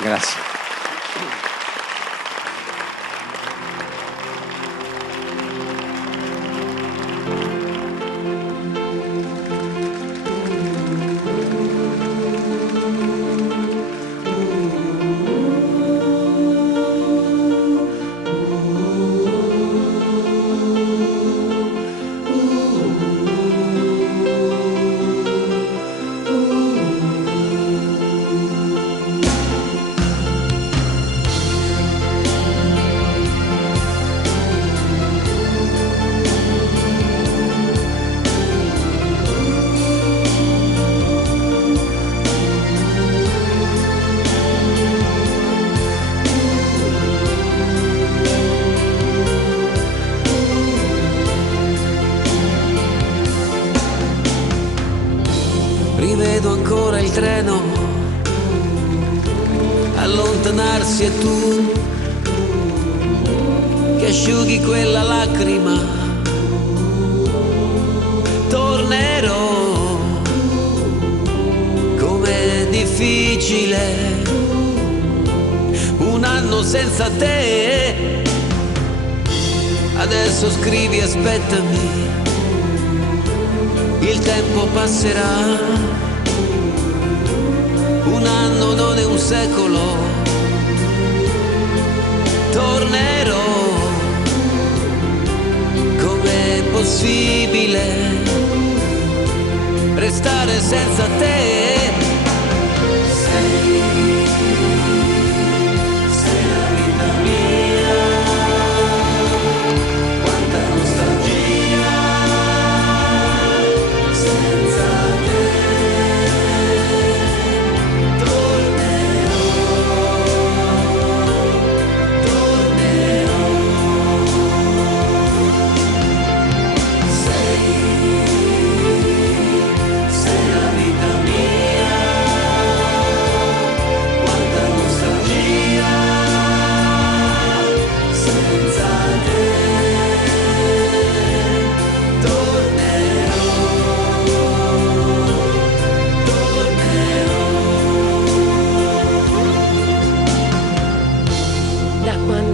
Grazie. Rivedo ancora il treno allontanarsi e tu che asciughi quella lacrima. Tornerò, com'è difficile un anno senza te. Adesso scrivi, aspettami, il tempo passerà. Un anno non è un secolo. Tornerò. Com'è possibile restare senza te? Sei la vita mia. Quanta nostalgia senza te.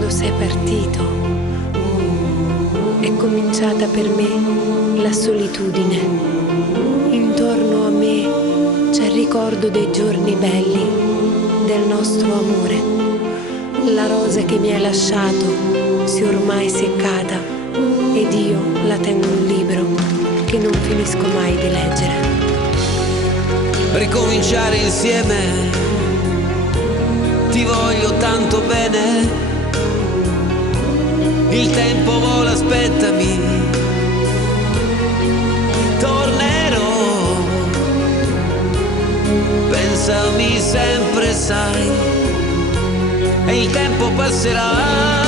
Sei partito, è cominciata per me la solitudine. Intorno a me c'è il ricordo dei giorni belli, del nostro amore. La rosa che mi hai lasciato si è ormai seccata ed io la tengo un libro che non finisco mai di leggere. Ricominciare insieme, ti voglio tanto bene. Il tempo vola, aspettami, tornerò, pensami sempre, sai, e il tempo passerà.